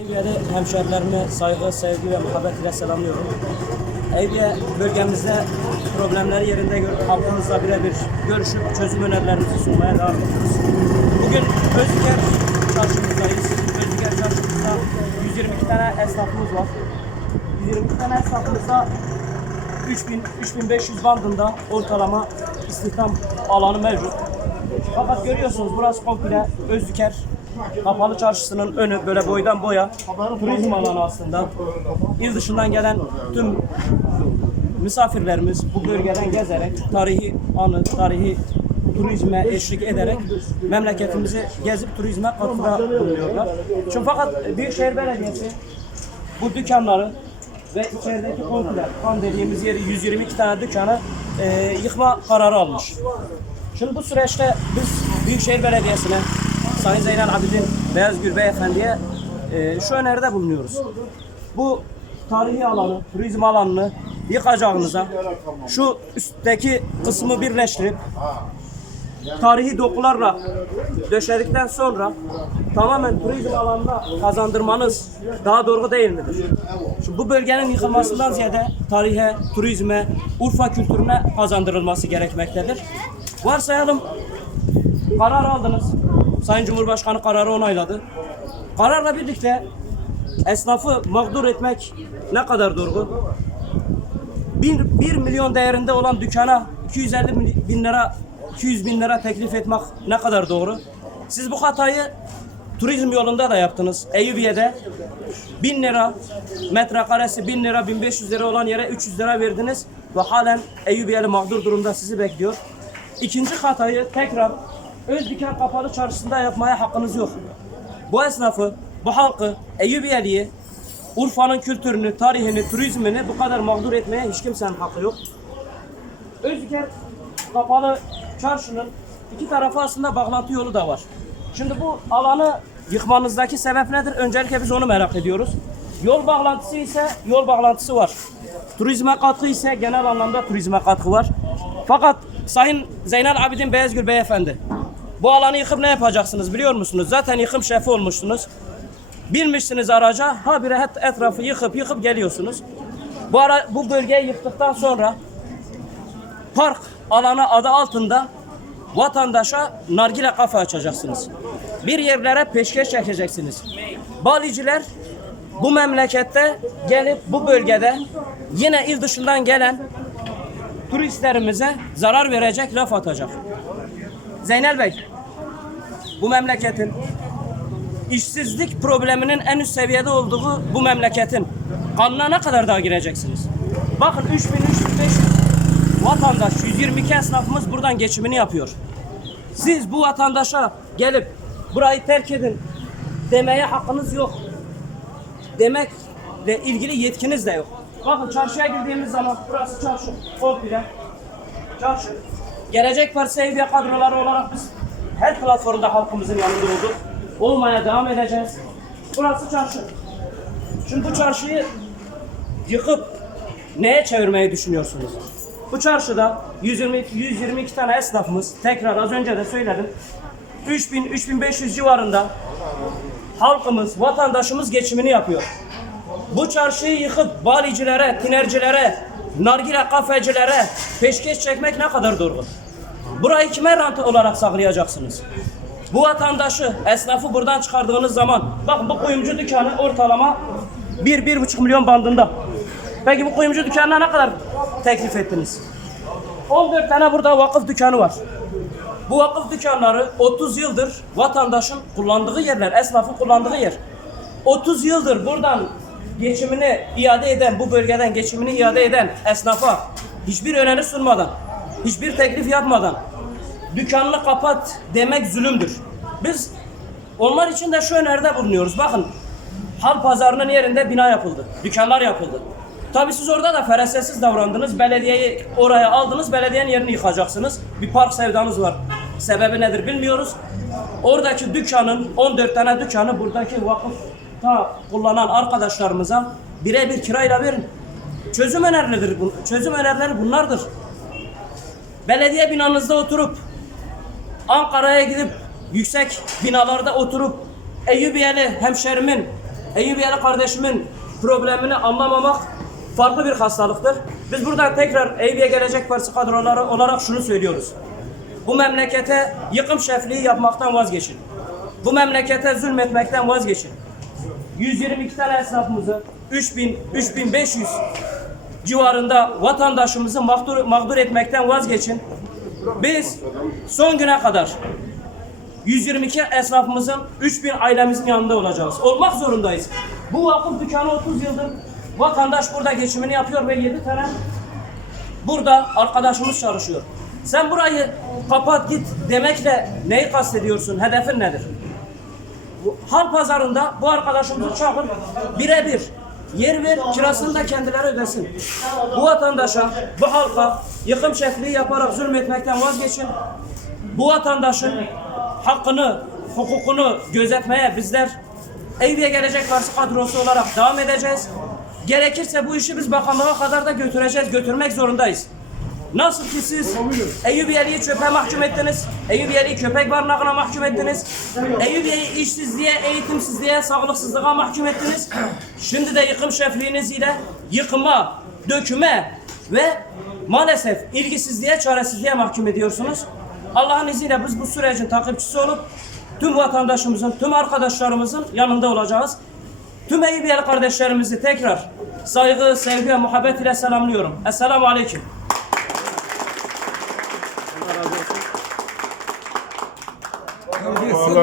Eyüpiye'de hemşerilerime saygı, sevgi ve muhabbet ile selamlıyorum. Eyüpiye bölgemizde problemleri yerinde görüp halkımızla birebir görüşüp çözüm önerilerimizi sunmaya devam ediyoruz. Bugün Özgür çarşımızdayız. Özgür çarşımızda 122 tane esnafımız var. 122 tane esnafımızda 3000 3500 bandında ortalama istihdam alanı mevcut. Fakat görüyorsunuz burası komple Özüker Kapalı Çarşısı'nın önü böyle boydan boya turizm alanı aslında. İl dışından gelen tüm misafirlerimiz bu bölgeden gezerek tarihi anı, tarihi turizme eşlik ederek memleketimizi gezip turizme katkıda bulunuyorlar. Çünkü fakat Büyükşehir Belediyesi bu dükkanları ve içerideki komple kan dediğimiz yeri 122 tane dükkanı e, yıkma kararı almış. Şimdi bu süreçte biz Büyükşehir Belediyesi'ne Sayın Zeynel Abidin Beyazgül Beyefendi'ye e, şu öneride bulunuyoruz. Bu tarihi alanı, turizm alanını yıkacağınıza şu üstteki kısmı birleştirip tarihi dokularla döşedikten sonra tamamen turizm alanına kazandırmanız daha doğru değil midir? Şimdi bu bölgenin yıkılmasından ziyade tarihe, turizme, Urfa kültürüne kazandırılması gerekmektedir. Varsayalım karar aldınız. Sayın Cumhurbaşkanı kararı onayladı. Kararla birlikte esnafı mağdur etmek ne kadar doğru? 1, 1 milyon değerinde olan dükkana 250 mil- bin lira 200 bin lira teklif etmek ne kadar doğru? Siz bu hatayı turizm yolunda da yaptınız. Eyüpiye'de 1000 lira metrekaresi 1000 lira 1500 lira olan yere 300 lira verdiniz ve halen Eyüpiyeli mağdur durumda sizi bekliyor. İkinci hatayı tekrar Özdükkan Kapalı Çarşısı'nda yapmaya hakkınız yok. Bu esnafı, bu halkı, Eyüpiyeli'yi Urfa'nın kültürünü, tarihini, turizmini bu kadar mağdur etmeye hiç kimsenin hakkı yok. Özgür kapalı çarşının iki tarafı aslında bağlantı yolu da var. Şimdi bu alanı yıkmanızdaki sebep nedir? Öncelikle biz onu merak ediyoruz. Yol bağlantısı ise yol bağlantısı var. Turizme katkı ise genel anlamda turizme katkı var. Fakat Sayın Zeynel Abidin Beyazgül Beyefendi bu alanı yıkıp ne yapacaksınız biliyor musunuz? Zaten yıkım şefi olmuşsunuz. Binmişsiniz araca, habire et, etrafı yıkıp yıkıp geliyorsunuz. Bu ara bu bölgeyi yıktıktan sonra park alanı adı altında vatandaşa nargile kafe açacaksınız. Bir yerlere peşkeş çekeceksiniz. Baliciler bu memlekette gelip bu bölgede yine il dışından gelen turistlerimize zarar verecek laf atacak. Zeynel Bey, bu memleketin işsizlik probleminin en üst seviyede olduğu bu memleketin kanına ne kadar daha gireceksiniz? Bakın 3000 3500 vatandaş 122 esnafımız buradan geçimini yapıyor. Siz bu vatandaşa gelip burayı terk edin demeye hakkınız yok. Demekle ilgili yetkiniz de yok. Bakın çarşıya girdiğimiz zaman burası çarşı komple çarşı. Gelecek Partisi Evliya kadroları olarak biz her platformda halkımızın yanında olduk. Olmaya devam edeceğiz. Burası çarşı. Şimdi bu çarşıyı yıkıp neye çevirmeyi düşünüyorsunuz? Bu çarşıda 122, 122 tane esnafımız tekrar az önce de söyledim. 3000 3500 civarında halkımız, vatandaşımız geçimini yapıyor. Bu çarşıyı yıkıp balicilere, tinercilere, nargile kafecilere peşkeş çekmek ne kadar doğru? Burayı kime rant olarak saklayacaksınız? Bu vatandaşı, esnafı buradan çıkardığınız zaman, bakın bu kuyumcu dükkanı ortalama 1-1,5 milyon bandında. Peki bu kuyumcu dükkanına ne kadar teklif ettiniz? 14 tane burada vakıf dükkanı var. Bu vakıf dükkanları 30 yıldır vatandaşın kullandığı yerler, esnafın kullandığı yer. 30 yıldır buradan geçimini iade eden, bu bölgeden geçimini iade eden esnafa hiçbir öneri sunmadan, hiçbir teklif yapmadan dükkanını kapat demek zulümdür. Biz onlar için de şu öneride bulunuyoruz. Bakın hal pazarının yerinde bina yapıldı. Dükkanlar yapıldı. Tabii siz orada da ferasessiz davrandınız. Belediyeyi oraya aldınız. Belediyenin yerini yıkacaksınız. Bir park sevdanız var. Sebebi nedir bilmiyoruz. Oradaki dükkanın 14 tane dükkanı buradaki vakıfta kullanan arkadaşlarımıza birebir kirayla verin. Çözüm önerileri. Çözüm önerileri bunlardır. Belediye binanızda oturup Ankara'ya gidip yüksek binalarda oturup Eyyubiyeli hemşerimin Eyyubiyeli kardeşimin problemini anlamamak farklı bir hastalıktır. Biz buradan tekrar Eyüpiye Gelecek Partisi kadroları olarak şunu söylüyoruz. Bu memlekete yıkım şefliği yapmaktan vazgeçin. Bu memlekete zulmetmekten vazgeçin. 122 tane esnafımızı 3000 3500 civarında vatandaşımızı mağdur, mağdur etmekten vazgeçin. Biz son güne kadar 122 esnafımızın 3000 ailemizin yanında olacağız. Olmak zorundayız. Bu vakıf dükkanı 30 yıldır vatandaş burada geçimini yapıyor ve 7 tane burada arkadaşımız çalışıyor. Sen burayı kapat git demekle neyi kastediyorsun? Hedefin nedir? Hal pazarında bu arkadaşımızı çağır birebir yer ver kirasını da kendileri ödesin. Bu vatandaşa, bu halka yıkım şefliği yaparak zulmetmekten vazgeçin. Bu vatandaşın hakkını, hukukunu gözetmeye bizler Eyüp'e gelecek varsa kadrosu olarak devam edeceğiz. Gerekirse bu işi biz bakanlığa kadar da götüreceğiz, götürmek zorundayız. Nasıl ki siz Eyyubiyeli'yi çöpe mahkum ettiniz, Eyyubiyeli'yi köpek barınağına mahkum ettiniz, Eyyubiye'yi işsizliğe, eğitimsizliğe, sağlıksızlığa mahkum ettiniz. Şimdi de yıkım şefliğiniz ile yıkıma, döküme ve maalesef ilgisizliğe, çaresizliğe mahkum ediyorsunuz. Allah'ın izniyle biz bu sürecin takipçisi olup tüm vatandaşımızın, tüm arkadaşlarımızın yanında olacağız. Tüm Eyyubiyeli kardeşlerimizi tekrar saygı, sevgi ve muhabbet ile selamlıyorum. Esselamu Aleyküm.